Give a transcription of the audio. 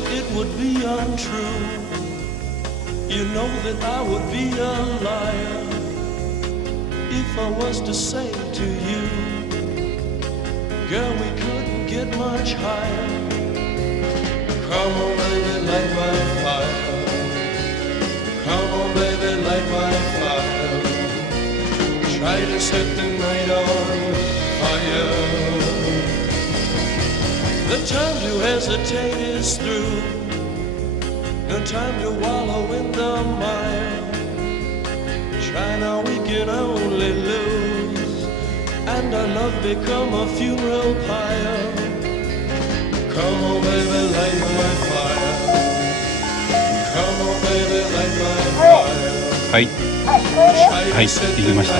that it would be untrue. You know that I would be a liar if I was to say to you, girl, we couldn't get much higher. Come on, baby, light my fire. Come on, baby, light my fire. Try to set the night on fire. The time to hesitate is through. No time to wallow in the mire. Try now, we can only lose, and our love become a funeral pyre. Come on, baby, light my fire. Come on, baby, light my fire. はい、はい、できました。